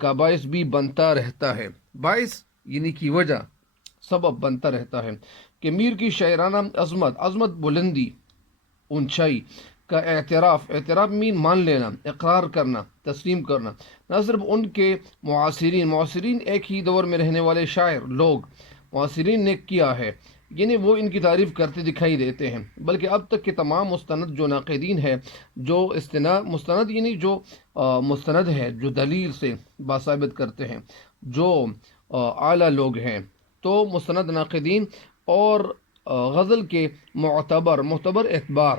کا باعث بھی بنتا رہتا ہے۔ باعث یعنی کی وجہ، سبب بنتا رہتا ہے کہ میر کی شاعرانہ عظمت بلندی، اونچائی کا اعتراف مین مان لینا، اقرار کرنا، تسلیم کرنا، نہ صرف ان کے معاصرین ایک ہی دور میں رہنے والے شاعر لوگ معاصرین نے کیا ہے، یعنی وہ ان کی تعریف کرتے دکھائی دیتے ہیں، بلکہ اب تک کے تمام مستند جو ناقدین ہیں، جو مستند یعنی جو مستند ہے، جو دلیل سے باثابت کرتے ہیں، جو اعلیٰ لوگ ہیں، تو مستند ناقدین اور غزل کے معتبر اعتبار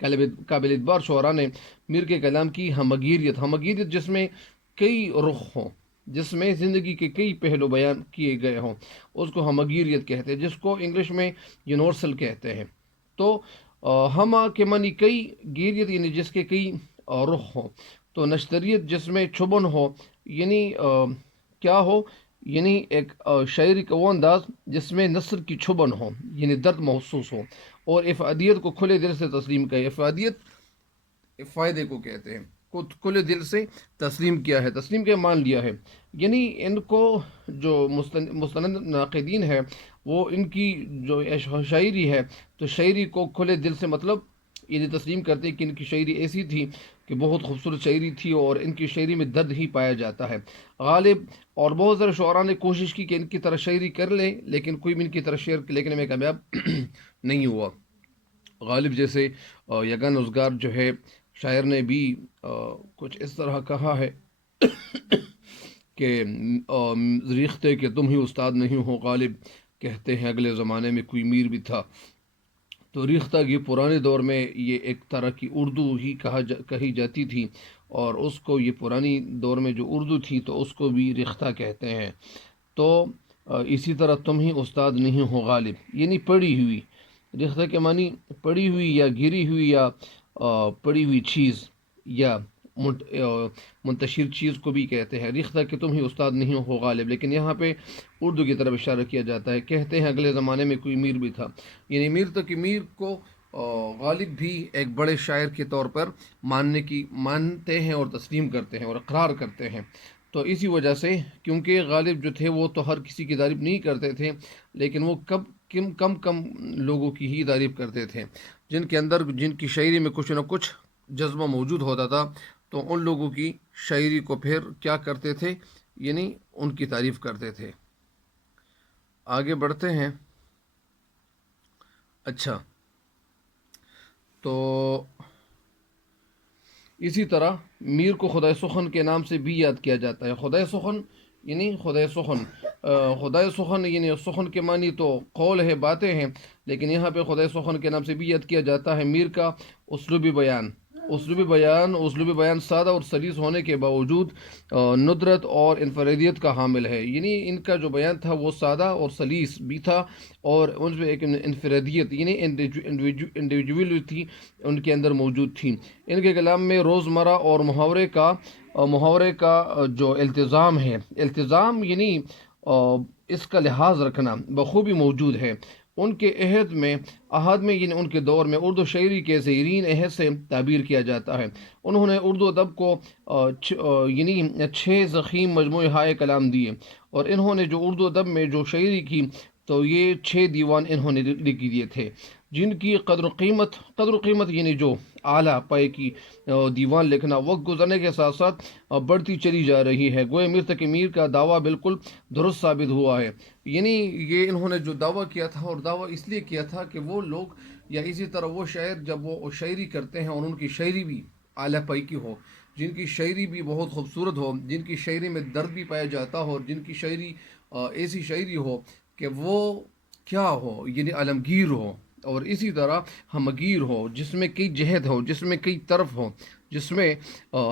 قابل اعتبار شعراء نے میر کے کلام کی ہمگیریت جس میں کئی رخ ہوں، جس میں زندگی کے کئی پہلو بیان کیے گئے ہوں، اس کو ہمگیریت کہتے ہیں، جس کو انگلش میں یونیورسل کہتے ہیں۔ تو ہما کے معنی کئی، گیریت یعنی جس کے کئی رخ ہوں، تو نشتریت جس میں چھبن ہو، یعنی کیا ہو، یعنی ایک شاعری کا وہ انداز جس میں نثر کی چھبن ہو، یعنی درد محسوس ہو، اور افادیت کو کھلے دل سے تسلیم کرے۔ افادیت فائدے کو کہتے ہیں، کو کھلے دل سے تسلیم کیا ہے، تسلیم کیا مان لیا ہے، یعنی ان کو جو مستند ناقدین ہے، وہ ان کی جو شاعری ہے، تو شاعری کو کھلے دل سے مطلب یعنی تسلیم کرتے ہیں کہ ان کی شاعری ایسی تھی کہ بہت خوبصورت شاعری تھی، اور ان کی شاعری میں درد ہی پایا جاتا ہے۔ غالب اور بہت سارے شعراء نے کوشش کی کہ ان کی طرح شاعری کر لیں، لیکن کوئی بھی ان کی طرح شعر لکھنے میں کامیاب نہیں ہوا۔ غالب جیسے یگان ازگار جو ہے شاعر نے بھی کچھ اس طرح کہا ہے کہ ریختہ کہ تم ہی استاد نہیں ہو غالب، کہتے ہیں اگلے زمانے میں کوئی میر بھی تھا۔ تو ریختہ یہ پرانے دور میں یہ ایک طرح کی اردو ہی کہی جاتی تھی، اور اس کو یہ پرانی دور میں جو اردو تھی تو اس کو بھی ریختہ کہتے ہیں۔ تو اسی طرح تم ہی استاد نہیں ہو غالب، یعنی پڑھی ہوئی، ریختہ کے معنی پڑھی ہوئی یا گری ہوئی یا پڑھی ہوئی چیز یا منتشر چیز کو بھی کہتے ہیں۔ ریختہ کہ تم ہی استاد نہیں ہو غالب، لیکن یہاں پہ اردو کی طرف اشارہ کیا جاتا ہے، کہتے ہیں اگلے زمانے میں کوئی میر بھی تھا، یعنی میر کو غالب بھی ایک بڑے شاعر کے طور پر مانتے ہیں اور تسلیم کرتے ہیں اور اقرار کرتے ہیں۔ تو اسی وجہ سے، کیونکہ غالب جو تھے وہ تو ہر کسی کی تعریف نہیں کرتے تھے، لیکن وہ کم لوگوں کی ہی تعریف کرتے تھے، جن کی شاعری میں کچھ نہ کچھ جذبہ موجود ہوتا تھا، تو ان لوگوں کی شاعری کو پھر کیا کرتے تھے، یعنی ان کی تعریف کرتے تھے۔ آگے بڑھتے ہیں۔ اچھا، تو اسی طرح میر کو خدائے سخن کے نام سے بھی یاد کیا جاتا ہے۔ خدائے سخن یعنی خدائے سخن یعنی سخن کے معنی تو قول ہے، باتیں ہیں، لیکن یہاں پہ خدائے سخن کے نام سے بھی یاد کیا جاتا ہے۔ میر کا اسلوبی بیان سادہ اور سلیس ہونے کے باوجود ندرت اور انفرادیت کا حامل ہے، یعنی ان کا جو بیان تھا وہ سادہ اور سلیس بھی تھا، اور ان میں ایک انفرادیت یعنی انڈیویجولیٹی ان کے اندر موجود تھی۔ ان کے کلام میں روزمرہ اور محاورے کا جو التزام یعنی اس کا لحاظ رکھنا بخوبی موجود ہے۔ ان کے عہد میں یعنی ان کے دور میں اردو شاعری کے زیرین عہد سے تعبیر کیا جاتا ہے۔ انہوں نے اردو ادب کو یعنی 6 ضخیم مجموعے ہائے کلام دیے، اور انہوں نے جو اردو ادب میں جو شاعری کی تو یہ 6 دیوان انہوں نے لکھ دیے تھے، جن کی قدر و قیمت یعنی جو اعلیٰ پائے کی دیوان لکھنا وقت گزرنے کے ساتھ ساتھ بڑھتی چلی جا رہی ہے۔ گویا میر تقی میر کا دعویٰ بالکل درست ثابت ہوا ہے، یعنی یہ انہوں نے جو دعویٰ کیا تھا، اور دعویٰ اس لیے کیا تھا کہ وہ لوگ یا اسی طرح وہ شاعر جب وہ شاعری کرتے ہیں اور ان کی شاعری بھی اعلیٰ پائی کی ہو، جن کی شاعری بھی بہت خوبصورت ہو، جن کی شاعری میں درد بھی پایا جاتا ہو، اور جن کی شاعری ایسی شاعری ہو کہ وہ کیا ہو، یعنی عالمگیر ہو، اور اسی طرح ہمگیر ہو، جس میں کئی جہد ہو، جس میں کئی طرف ہو، جس میں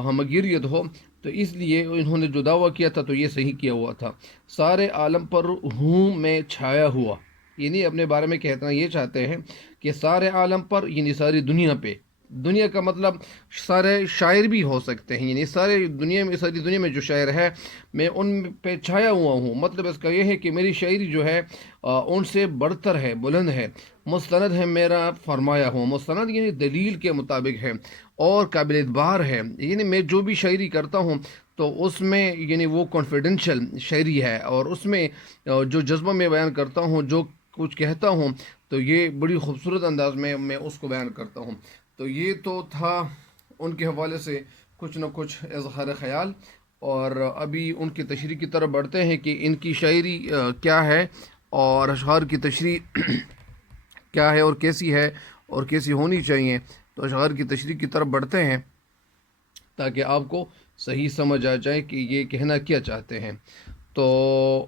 ہمگیریت ہو، تو اس لیے انہوں نے جو دعویٰ کیا تھا تو یہ صحیح کیا ہوا تھا۔ سارے عالم پر ہوں میں چھایا ہوا، یعنی اپنے بارے میں کہنا یہ چاہتے ہیں کہ سارے عالم پر یعنی ساری دنیا پہ، دنیا کا مطلب سارے شاعر بھی ہو سکتے ہیں، یعنی ساری دنیا میں جو شاعر ہے میں ان پہ چھایا ہوا ہوں، مطلب اس کا یہ ہے کہ میری شاعری جو ہے ان سے برتر ہے، بلند ہے، مستند ہے میرا فرمایا ہوں، مستند یعنی دلیل کے مطابق ہے اور قابل اعتبار ہے، یعنی میں جو بھی شاعری کرتا ہوں تو اس میں یعنی وہ کانفیڈینشیل شاعری ہے، اور اس میں جو جذبہ میں بیان کرتا ہوں، جو کچھ کہتا ہوں، تو یہ بڑی خوبصورت انداز میں اس کو بیان کرتا ہوں۔ تو یہ تو تھا ان کے حوالے سے کچھ نہ کچھ اظہار خیال، اور ابھی ان کی تشریح کی طرف بڑھتے ہیں کہ ان کی شاعری کیا ہے، اور اشعار کی تشریح کیا ہے، اور کیسی ہونی چاہیے۔ تو اشعار کی تشریح کی طرف بڑھتے ہیں تاکہ آپ کو صحیح سمجھ آ جائے کہ یہ کہنا کیا چاہتے ہیں۔ تو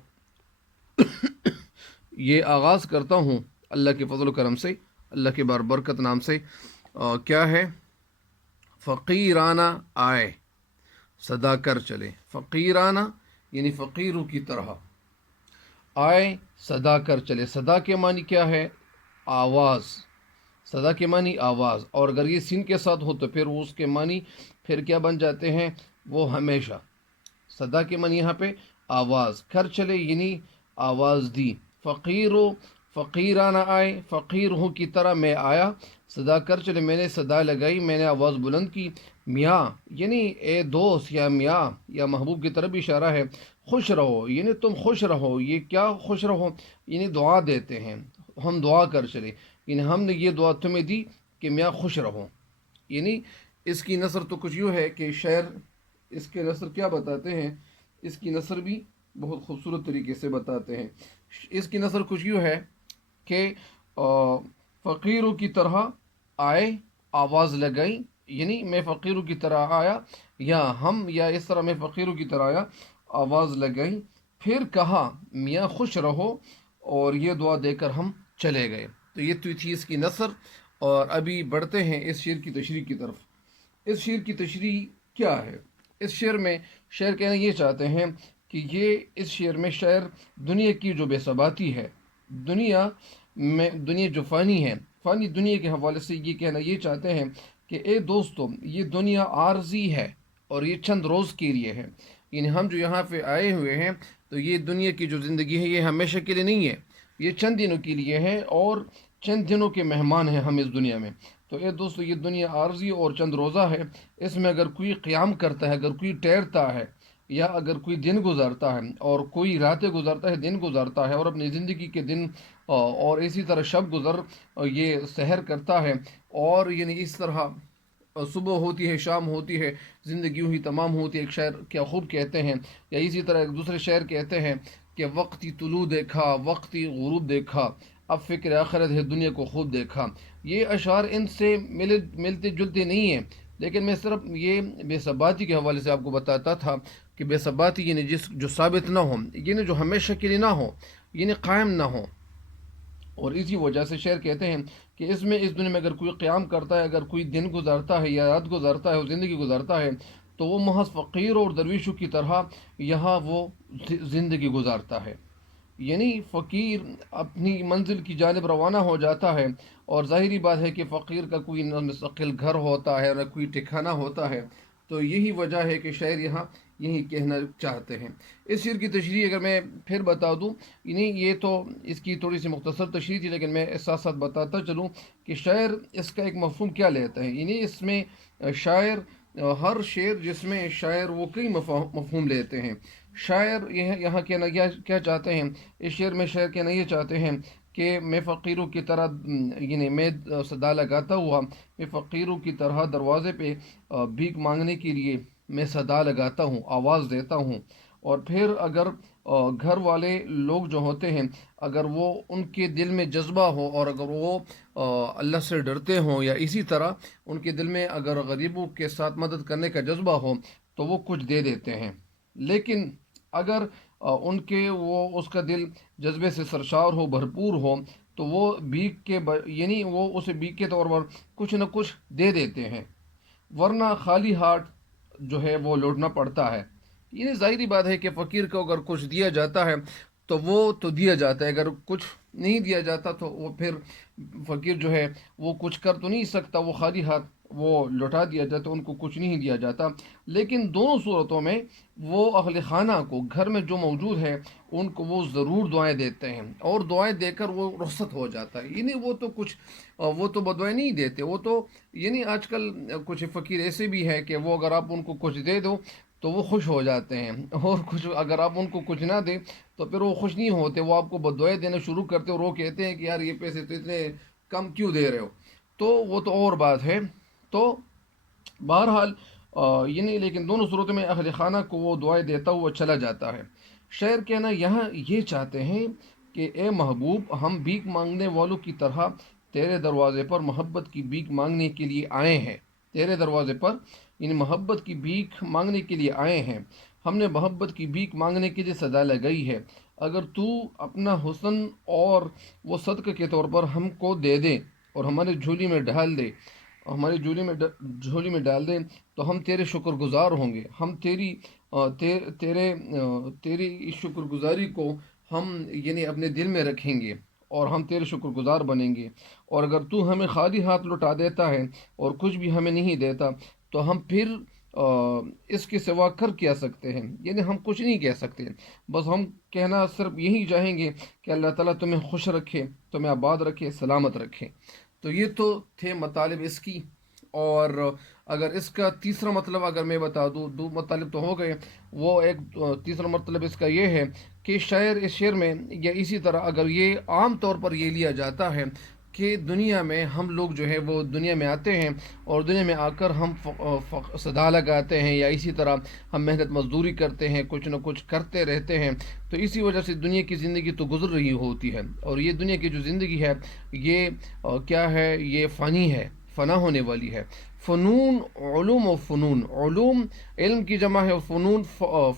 یہ آغاز کرتا ہوں اللہ کے فضل و کرم سے، اللہ کے باربرکت نام سے۔ کیا ہے؟ فقیرانہ آئے صدا کر چلے، فقیرانہ یعنی فقیروں کی طرح، آئے صدا کر چلے۔ صدا کے معنی کیا ہے؟ آواز۔ صدا کے معنی آواز، اور اگر یہ سین کے ساتھ ہو تو پھر اس کے معنی پھر کیا بن جاتے ہیں؟ وہ ہمیشہ۔ صدا کے معنی یہاں پہ آواز، کر چلے یعنی آواز دی۔ فقیرانہ آئے، فقیر ہوں کی طرح میں آیا، صدا کر چلے میں نے صدا لگائی، میں نے آواز بلند کی۔ میاں یعنی اے دوست، یا میاں یا محبوب کی طرف اشارہ ہے۔ خوش رہو یعنی تم خوش رہو۔ یہ کیا خوش رہو؟ یعنی دعا دیتے ہیں، ہم دعا کر چلے، یعنی ہم نے یہ دعا تمہیں دی کہ میاں خوش رہو۔ یعنی اس کی نثر تو کچھ یوں ہے کہ شاعر اس کے نثر کیا بتاتے ہیں، اس کی نثر بھی بہت خوبصورت طریقے سے بتاتے ہیں۔ اس کی نثر کچھ یوں ہے کہ فقیروں کی طرح آئے، آواز لگائی، یعنی میں فقیروں کی طرح آیا، یا اس طرح میں فقیروں کی طرح آیا، آواز لگائی، پھر کہا میاں خوش رہو، اور یہ دعا دے کر ہم چلے گئے۔ تو یہ تو تھی اس کی نثر، اور ابھی بڑھتے ہیں اس شعر کی تشریح کی طرف۔ اس شعر کی تشریح کیا ہے؟ اس شعر میں شاعر کہنا یہ چاہتے ہیں کہ اس شعر میں شاعر دنیا کی جو بے ثباتی ہے، دنیا جو فانی ہے، فانی دنیا کے حوالے سے یہ کہنا یہ چاہتے ہیں کہ اے دوستو، یہ دنیا عارضی ہے، اور یہ چند روز کے لیے ہے۔ یعنی ہم جو یہاں پہ آئے ہوئے ہیں، تو یہ دنیا کی جو زندگی ہے یہ ہمیشہ کے لیے نہیں ہے، یہ چند دنوں کے لیے ہے، اور چند دنوں کے مہمان ہیں ہم اس دنیا میں۔ تو اے دوستو، یہ دنیا عارضی اور چند روزہ ہے، اس میں اگر کوئی قیام کرتا ہے، اگر کوئی ٹہرتا ہے، یا اگر کوئی دن گزارتا ہے، اور کوئی راتیں گزارتا ہے، دن گزارتا ہے، اور اپنی زندگی کے دن اور اسی طرح شب گزر یہ سحر کرتا ہے، اور یعنی اس طرح صبح ہوتی ہے، شام ہوتی ہے، زندگی یوں ہی تمام ہوتی ہے۔ ایک شاعر کیا خوب کہتے ہیں، یا اسی طرح ایک دوسرے شاعر کہتے ہیں کہ وقتی طلوع دیکھا، وقتی غروب دیکھا، اب فکر آخرت ہے دنیا کو خوب دیکھا۔ یہ اشعار ان سے ملتے جلتے نہیں ہیں، لیکن میں صرف یہ بے ثباتی کے حوالے سے آپ کو بتاتا تھا کہ بے ثباتی یعنی جو ثابت نہ ہو، یعنی جو ہمیشہ کے لیے نہ ہو، یعنی قائم نہ ہو۔ اور اسی وجہ سے شاعر کہتے ہیں کہ اس دنیا میں اگر کوئی قیام کرتا ہے، اگر کوئی دن گزارتا ہے، یا رات گزارتا ہے، اور زندگی گزارتا ہے، تو وہ محض فقیر اور درویشوں کی طرح یہاں وہ زندگی گزارتا ہے۔ یعنی فقیر اپنی منزل کی جانب روانہ ہو جاتا ہے، اور ظاہری بات ہے کہ فقیر کا کوئی نہ مستقل گھر ہوتا ہے، نہ کوئی ٹھکانہ ہوتا ہے۔ تو یہی وجہ ہے کہ شاعر یہاں یہی کہنا چاہتے ہیں۔ اس شعر کی تشریح اگر میں پھر بتا دوں، یعنی یہ تو اس کی تھوڑی سی مختصر تشریح تھی، لیکن میں اس ساتھ ساتھ بتاتا چلوں کہ شاعر اس کا ایک مفہوم کیا لیتا ہے۔ یعنی اس میں شاعر ہر شعر جس میں شاعر وہ کئی مفہوم لیتے ہیں۔ شاعر یہاں کہنا کیا چاہتے ہیں، اس شعر میں شاعر کہنا یہ چاہتے ہیں کہ میں فقیروں کی طرح، یعنی میں صدا لگاتا ہوا، میں فقیروں کی طرح دروازے پہ بھیک مانگنے کے لیے میں صدا لگاتا ہوں، آواز دیتا ہوں، اور پھر اگر گھر والے لوگ جو ہوتے ہیں، اگر وہ ان کے دل میں جذبہ ہو، اور اگر وہ اللہ سے ڈرتے ہوں، یا اسی طرح ان کے دل میں اگر غریبوں کے ساتھ مدد کرنے کا جذبہ ہو، تو وہ کچھ دے دیتے ہیں۔ لیکن اگر ان کے اس کا دل جذبے سے سرشار ہو، بھرپور ہو، تو وہ یعنی وہ اسے بھیک کے طور پر کچھ نہ کچھ دے دیتے ہیں، ورنہ خالی ہاتھ جو ہے وہ لوٹنا پڑتا ہے۔ یعنی ظاہری بات ہے کہ فقیر کو اگر کچھ دیا جاتا ہے تو وہ تو دیا جاتا ہے، اگر کچھ نہیں دیا جاتا تو وہ پھر فقیر جو ہے وہ کچھ کر تو نہیں سکتا، وہ خالی ہاتھ وہ لوٹا دیا جاتا، ان کو کچھ نہیں دیا جاتا۔ لیکن دونوں صورتوں میں وہ اہل خانہ کو، گھر میں جو موجود ہے، ان کو وہ ضرور دعائیں دیتے ہیں، اور دعائیں دے کر وہ رخصت ہو جاتا ہے۔ یعنی وہ تو بدعائیں نہیں دیتے، وہ تو یعنی آج کل کچھ فقیر ایسے بھی ہیں کہ وہ اگر آپ ان کو کچھ دے دو تو وہ خوش ہو جاتے ہیں، اور کچھ اگر آپ ان کو کچھ نہ دیں تو پھر وہ خوش نہیں ہوتے، وہ آپ کو بدوائے دینا شروع کرتے، اور وہ کہتے ہیں کہ یار یہ پیسے تو اتنے کم کیوں دے رہے ہو. تو وہ تو اور بات ہے. تو بہرحال یہ نہیں، لیکن دونوں صورتوں میں اہل خانہ کو وہ دعائیں دیتا ہوا چلا جاتا ہے. شاعر کہنا یہاں یہ چاہتے ہیں کہ اے محبوب، ہم بھیک مانگنے والوں کی طرح تیرے دروازے پر محبت کی بھیک مانگنے کے لیے آئے ہیں. تیرے دروازے پر یعنی محبت کی بھیک مانگنے کے لیے آئے ہیں. ہم نے محبت کی بھیک مانگنے کے لیے صدا لگائی ہے. اگر تو اپنا حسن اور وہ صدقہ کے طور پر ہم کو دے دے اور ہمارے جھولی میں ڈال دے، ہماری جھولی میں ڈال دیں، تو ہم تیرے شکر گزار ہوں گے. ہم تیری اس شکر گزاری کو ہم یعنی اپنے دل میں رکھیں گے، اور ہم تیرے شکر گزار بنیں گے. اور اگر تو ہمیں خالی ہاتھ لوٹا دیتا ہے اور کچھ بھی ہمیں نہیں دیتا، تو ہم پھر اس کے سوا کر کیا سکتے ہیں؟ یعنی ہم کچھ نہیں کہہ سکتے، بس ہم کہنا صرف یہی چاہیں گے کہ اللہ تعالیٰ تمہیں خوش رکھے، تمہیں آباد رکھے، سلامت رکھے. تو یہ تو تھے مطالب اس کی. اور اگر اس کا تیسرا مطلب اگر میں بتا دوں، دو مطالب تو ہو گئے، وہ ایک تیسرا مطلب اس کا یہ ہے کہ شاعر اس شعر میں، یا اسی طرح اگر یہ عام طور پر یہ لیا جاتا ہے کہ دنیا میں ہم لوگ جو ہے وہ دنیا میں آتے ہیں، اور دنیا میں آ کر ہم صدا لگاتے ہیں، یا اسی طرح ہم محنت مزدوری کرتے ہیں، کچھ نہ کچھ کرتے رہتے ہیں. تو اسی وجہ سے دنیا کی زندگی تو گزر رہی ہوتی ہے، اور یہ دنیا کی جو زندگی ہے یہ کیا ہے؟ یہ فانی ہے، فنا ہونے والی ہے. فنون، علوم و فنون، علوم علم کی جمع ہے، اور فنون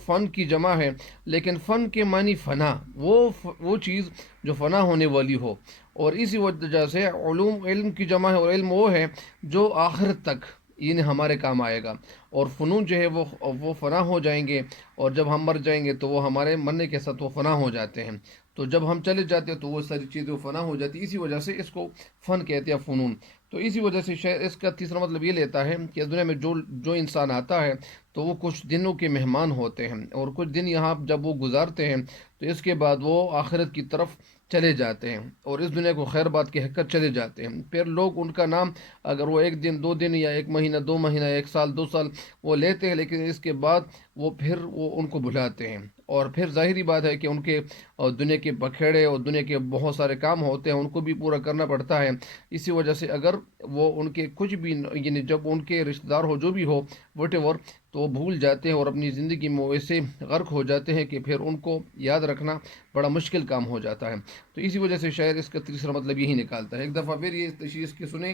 فن کی جمع ہے. لیکن فن کے معنی فنا، وہ چیز جو فنا ہونے والی ہو. اور اسی وجہ سے علوم علم کی جمع ہے، اور علم وہ ہے جو آخرت تک یعنی ہمارے کام آئے گا. اور فنون جو ہے وہ فنا ہو جائیں گے، اور جب ہم مر جائیں گے تو وہ ہمارے مرنے کے ساتھ وہ فنا ہو جاتے ہیں. تو جب ہم چلے جاتے ہیں تو وہ ساری چیزیں فنا ہو جاتی ہیں، اسی وجہ سے اس کو فن کہتے ہیں، فنون. تو اسی وجہ سے شاید اس کا تیسرا مطلب یہ لیتا ہے کہ دنیا میں جو انسان آتا ہے تو وہ کچھ دنوں کے مہمان ہوتے ہیں، اور کچھ دن یہاں جب وہ گزارتے ہیں تو اس کے بعد وہ آخرت کی طرف چلے جاتے ہیں، اور اس دنیا کو خیر بات کہہ کر چلے جاتے ہیں. پھر لوگ ان کا نام اگر وہ ایک دن، دو دن، یا ایک مہینہ، دو مہینہ، ایک سال، دو سال وہ لیتے ہیں، لیکن اس کے بعد وہ ان کو بھلاتے ہیں. اور پھر ظاہری بات ہے کہ ان کے دنیا کے بکھیڑے اور دنیا کے بہت سارے کام ہوتے ہیں، ان کو بھی پورا کرنا پڑتا ہے. اسی وجہ سے اگر وہ ان کے کچھ بھی یعنی جب ان کے رشتہ دار ہو جو بھی ہو وٹ ایور، تو وہ بھول جاتے ہیں اور اپنی زندگی میں ویسے غرق ہو جاتے ہیں کہ پھر ان کو یاد رکھنا بڑا مشکل کام ہو جاتا ہے. تو اسی وجہ سے شاعر اس کا تیسرا مطلب یہی نکالتا ہے. ایک دفعہ پھر یہ تشریح اس کی سنیں.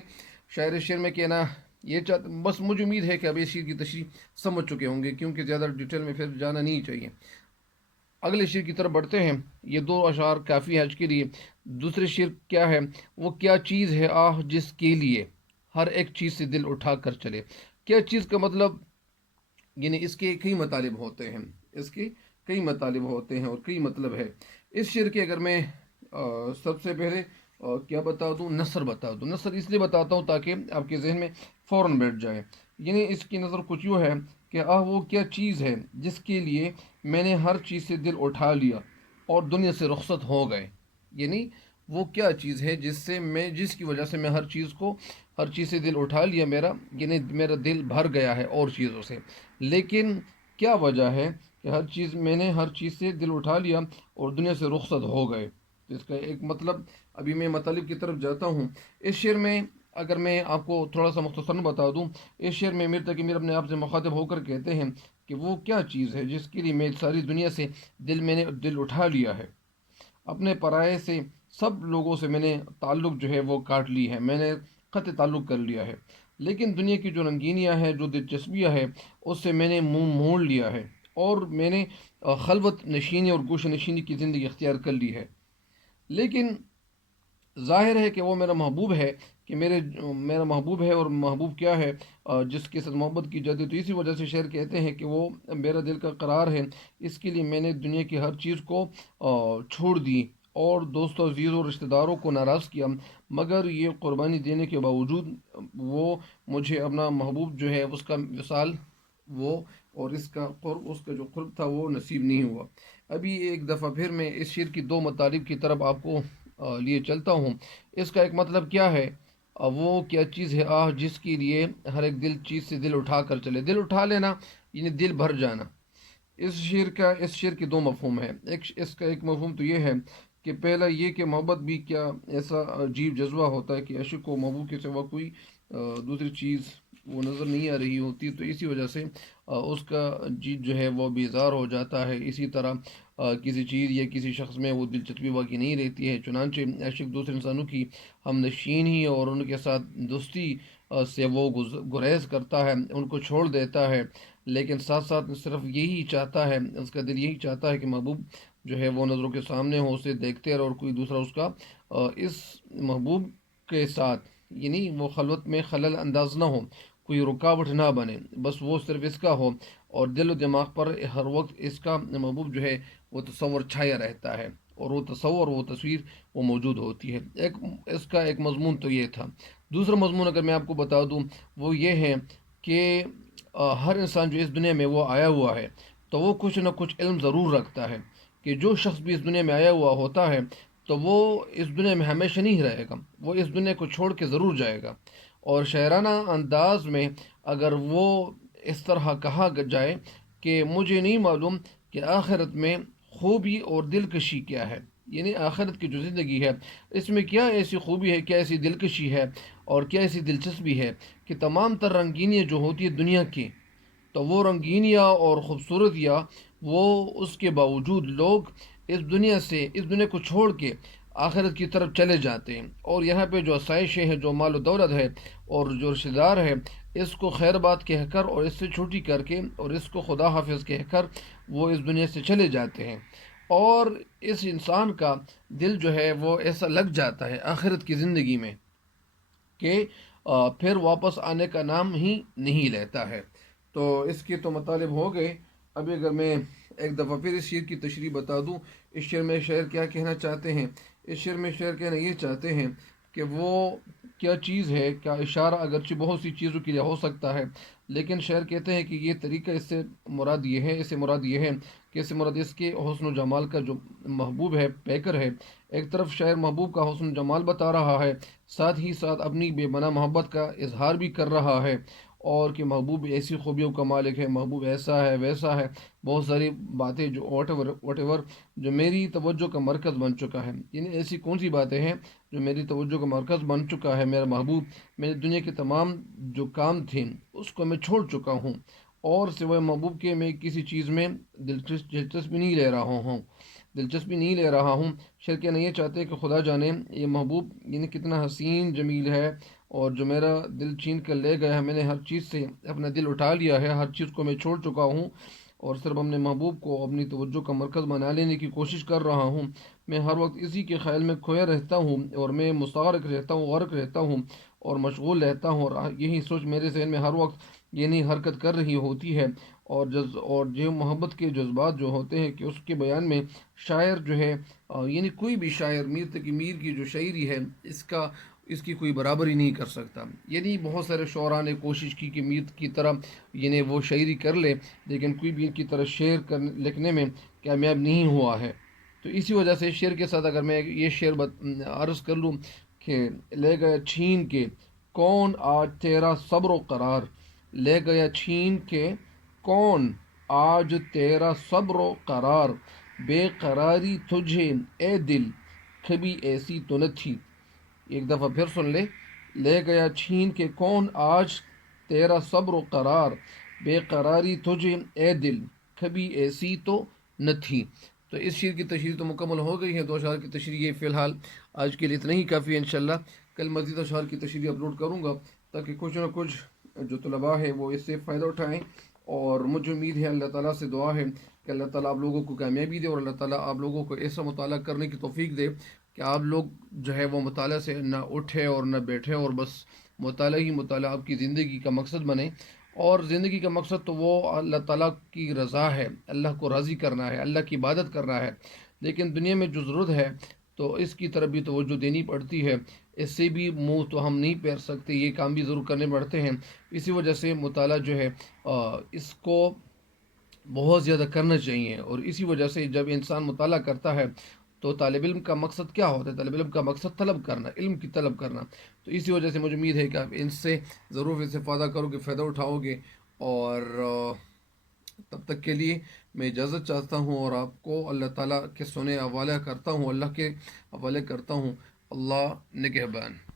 شاعر شعر میں کہنا یہ بس مجھے امید ہے کہ اب اس شعر کی تشریح سمجھ چکے ہوں گے، کیونکہ زیادہ ڈیٹیل میں پھر جانا نہیں چاہیے. اگلے شعر کی طرف بڑھتے ہیں. یہ دو اشعار کافی ہے آج کے لیے. دوسرے شعر کیا ہے؟ وہ کیا چیز ہے آہ جس کے لیے ہر ایک چیز سے دل اٹھا کر چلے. کیا چیز کا مطلب یعنی اس کے کئی مطالب ہوتے ہیں، اس کے کئی مطالب ہوتے ہیں اور کئی مطلب ہے اس شعر کے. اگر میں سب سے پہلے کیا بتا دوں، نثر بتا دوں. نثر اس لیے بتاتا ہوں تاکہ آپ کے ذہن میں فوراً بیٹھ جائے. یعنی اس کی نظر کچھ یوں ہے کہ وہ کیا چیز ہے جس کے لیے میں نے ہر چیز سے دل اٹھا لیا اور دنیا سے رخصت ہو گئے. یعنی وہ کیا چیز ہے جس کی وجہ سے میں ہر چیز سے دل اٹھا لیا، یعنی میرا دل بھر گیا ہے اور چیزوں سے. لیکن کیا وجہ ہے کہ میں نے ہر چیز سے دل اٹھا لیا اور دنیا سے رخصت ہو گئے. تو اس کا ایک مطلب ابھی میں مطلب کی طرف جاتا ہوں. اس شعر میں اگر میں آپ کو تھوڑا سا مختصراً بتا دوں، اس شعر میں میر تقی میر اپنے آپ سے مخاطب ہو کر کہتے ہیں کہ وہ کیا چیز ہے جس کے لیے میں ساری دنیا سے میں نے دل اٹھا لیا ہے. اپنے پرائے سے سب لوگوں سے میں نے تعلق جو ہے وہ کاٹ لی ہے، میں نے قطع تعلق کر لیا ہے. لیکن دنیا کی جو رنگینیاں ہے، جو دلچسپیاں ہے، اس سے میں نے منہ موڑ لیا ہے، اور میں نے خلوت نشینی اور گوش نشینی کی زندگی اختیار کر لی ہے. لیکن ظاہر ہے کہ وہ میرا محبوب ہے، کہ میرا محبوب ہے. اور محبوب کیا ہے؟ جس کے ساتھ محبت کی جاتی ہے. تو اسی وجہ سے شعر کہتے ہیں کہ وہ میرا دل کا قرار ہے. اس کے لیے میں نے دنیا کی ہر چیز کو چھوڑ دی، اور دوستوں، عزیزوں، رشتہ داروں کو ناراض کیا، مگر یہ قربانی دینے کے باوجود وہ مجھے اپنا محبوب جو ہے اس کا وصال اور اس کا جو قرب تھا وہ نصیب نہیں ہوا. ابھی ایک دفعہ پھر میں اس شعر کی دو مطالب کی طرف آپ کو لیے چلتا ہوں. اس کا ایک مطلب کیا ہے؟ وہ کیا چیز ہے جس کے لیے ہر ایک چیز سے دل اٹھا کر چلے. دل اٹھا لینا یعنی دل بھر جانا۔ اس شعر کے دو مفہوم ہیں۔ اس کا ایک مفہوم تو یہ ہے کہ پہلا یہ کہ محبت بھی کیا ایسا عجیب جذبہ ہوتا ہے کہ عاشق کو محبوب کے سوا کوئی دوسری چیز وہ نظر نہیں آ رہی ہوتی، تو اسی وجہ سے اس کا جی جو ہے وہ بیزار ہو جاتا ہے۔ اسی طرح کسی چیز یا کسی شخص میں وہ دلچسپی باقی نہیں رہتی ہے، چنانچہ عاشق دوسرے انسانوں کی ہم نشین ہی اور ان کے ساتھ دوستی سے وہ گریز کرتا ہے، ان کو چھوڑ دیتا ہے، لیکن ساتھ ساتھ صرف یہی چاہتا ہے، اس کا دل یہی چاہتا ہے کہ محبوب جو ہے وہ نظروں کے سامنے ہو، اسے دیکھتے رہے اور کوئی دوسرا اس کا اس محبوب کے ساتھ یعنی وہ خلوت میں خلل انداز نہ ہو، کوئی رکاوٹ نہ بنے، بس وہ صرف اس کا ہو، اور دل و دماغ پر ہر وقت اس کا محبوب جو ہے وہ تصور چھایا رہتا ہے، اور وہ تصور وہ تصویر وہ موجود ہوتی ہے۔ اس کا ایک مضمون تو یہ تھا۔ دوسرا مضمون اگر میں آپ کو بتا دوں وہ یہ ہے کہ ہر انسان جو اس دنیا میں وہ آیا ہوا ہے تو وہ کچھ نہ کچھ علم ضرور رکھتا ہے، کہ جو شخص بھی اس دنیا میں آیا ہوا ہوتا ہے تو وہ اس دنیا میں ہمیشہ نہیں رہے گا، وہ اس دنیا کو چھوڑ کے ضرور جائے گا۔ اور شاعرانہ انداز میں اگر وہ اس طرح کہا جائے کہ مجھے نہیں معلوم کہ آخرت میں خوبی اور دلکشی کیا ہے، یعنی آخرت کی جو زندگی ہے اس میں کیا ایسی خوبی ہے، کیا ایسی دلکشی ہے اور کیا ایسی دلچسپی ہے کہ تمام تر رنگینیاں جو ہوتی ہے دنیا کی، تو وہ رنگینیاں اور خوبصورتیاں وہ اس کے باوجود لوگ اس دنیا کو چھوڑ کے آخرت کی طرف چلے جاتے ہیں، اور یہاں پہ جو آسائشیں ہیں، جو مال و دولت ہے اور جو رشتہ دار ہے، اس کو خیر بات کہہ کر اور اس سے چھوٹی کر کے اور اس کو خدا حافظ کہہ کر وہ اس دنیا سے چلے جاتے ہیں، اور اس انسان کا دل جو ہے وہ ایسا لگ جاتا ہے آخرت کی زندگی میں کہ پھر واپس آنے کا نام ہی نہیں لیتا ہے۔ تو اس کے تو مطالب ہو گئے۔ ابھی اگر میں ایک دفعہ پھر اس شعر کی تشریح بتا دوں، اس شعر میں شاعر کیا کہنا چاہتے ہیں۔ اس شعر میں شاعر کہنا یہ چاہتے ہیں کہ وہ کیا چیز ہے، کیا اشارہ اگرچہ بہت سی چیزوں کے لیے ہو سکتا ہے، لیکن شاعر کہتے ہیں کہ یہ طریقہ اس سے مراد یہ ہے، اس سے مراد یہ ہے کہ اس سے مراد اس کے حسن و جمال کا جو محبوب ہے، پیکر ہے۔ ایک طرف شاعر محبوب کا حسن و جمال بتا رہا ہے، ساتھ ہی ساتھ اپنی بے پناہ محبت کا اظہار بھی کر رہا ہے، اور کہ محبوب ایسی خوبیوں کا مالک ہے، محبوب ایسا ہے ویسا ہے، بہت ساری باتیں جو واٹ ایور جو میری توجہ کا مرکز بن چکا ہے، یعنی ایسی کون سی باتیں ہیں جو میری توجہ کا مرکز بن چکا ہے میرا محبوب، میری دنیا کے تمام جو کام تھے اس کو میں چھوڑ چکا ہوں، اور سوائے محبوب کے میں کسی چیز میں دلچسپی نہیں لے رہا ہوں۔ شاعر کہنا یہ چاہتے ہیں کہ خدا جانے یہ محبوب یعنی کتنا حسین جمیل ہے، اور جو میرا دل چھین کر لے گیا ہے، میں نے ہر چیز سے اپنا دل اٹھا لیا ہے، ہر چیز کو میں چھوڑ چکا ہوں، اور صرف اپنے محبوب کو اپنی توجہ کا مرکز بنا لینے کی کوشش کر رہا ہوں۔ میں ہر وقت اسی کے خیال میں کھویا رہتا ہوں، اور میں غرق رہتا ہوں اور مشغول رہتا ہوں، اور یہی سوچ میرے ذہن میں ہر وقت یعنی حرکت کر رہی ہوتی ہے، اور جو محبت کے جذبات جو ہوتے ہیں کہ اس کے بیان میں شاعر جو ہے یعنی کوئی بھی شاعر میر تقی میر کی جو شاعری ہے اس کی کوئی برابری نہیں کر سکتا۔ یعنی بہت سارے شعراء نے کوشش کی کہ میر کی طرح یعنی وہ شاعری کر لے، لیکن کوئی بھی ان کی طرح لکھنے میں کامیاب نہیں ہوا ہے۔ تو اسی وجہ سے شعر کے ساتھ اگر میں یہ شعر عرض کر لوں کہ لے گیا چھین کے کون آج تیرا صبر و قرار، لے گیا چھین کے کون آج تیرا صبر و قرار، بے قراری تجھے اے دل کبھی ایسی تو نہ تھی۔ ایک دفعہ پھر سن لے، لے گیا چھین کے کون آج تیرا صبر و قرار، بے قراری تجھے اے دل کبھی ایسی تو نہ تھی۔ تو اس شعر کی تشریح تو مکمل ہو گئی ہے، دو اشعار کی تشریح یہ فی الحال آج کے لیے اتنا ہی کافی ہے۔ انشاءاللہ کل مزید اشعار کی تشریح اپلوڈ کروں گا، تاکہ کچھ نہ کچھ جو طلباء ہے وہ اس سے فائدہ اٹھائیں، اور مجھے امید ہے، اللہ تعالیٰ سے دعا ہے کہ اللہ تعالیٰ آپ لوگوں کو کامیابی دے، اور اللہ تعالیٰ آپ لوگوں کو ایسا مطالعہ کرنے کی توفیق دے کہ آپ لوگ جو ہے وہ مطالعہ سے نہ اٹھے اور نہ بیٹھے، اور بس مطالعہ ہی مطالعہ آپ کی زندگی کا مقصد بنے، اور زندگی کا مقصد تو وہ اللہ تعالیٰ کی رضا ہے، اللہ کو راضی کرنا ہے، اللہ کی عبادت کرنا ہے، لیکن دنیا میں جو ضرورت ہے تو اس کی طرف بھی توجہ دینی پڑتی ہے، اس سے بھی منہ تو ہم نہیں پھیر سکتے، یہ کام بھی ضرور کرنے پڑتے ہیں۔ اسی وجہ سے مطالعہ جو ہے اس کو بہت زیادہ کرنا چاہیے، اور اسی وجہ سے جب انسان مطالعہ کرتا ہے تو طالب علم کا مقصد کیا ہوتا ہے؟ طالب علم کا مقصد طلب کرنا، علم کی طلب کرنا۔ تو اسی وجہ سے مجھے امید ہے کہ آپ ان سے ضرور استفادہ کرو گے، فائدہ اٹھاؤ گے، اور تب تک کے لیے میں اجازت چاہتا ہوں اور آپ کو اللہ تعالیٰ کے سونے حوالے کرتا ہوں، اللہ کے حوالے کرتا ہوں۔ اللہ نگہبان۔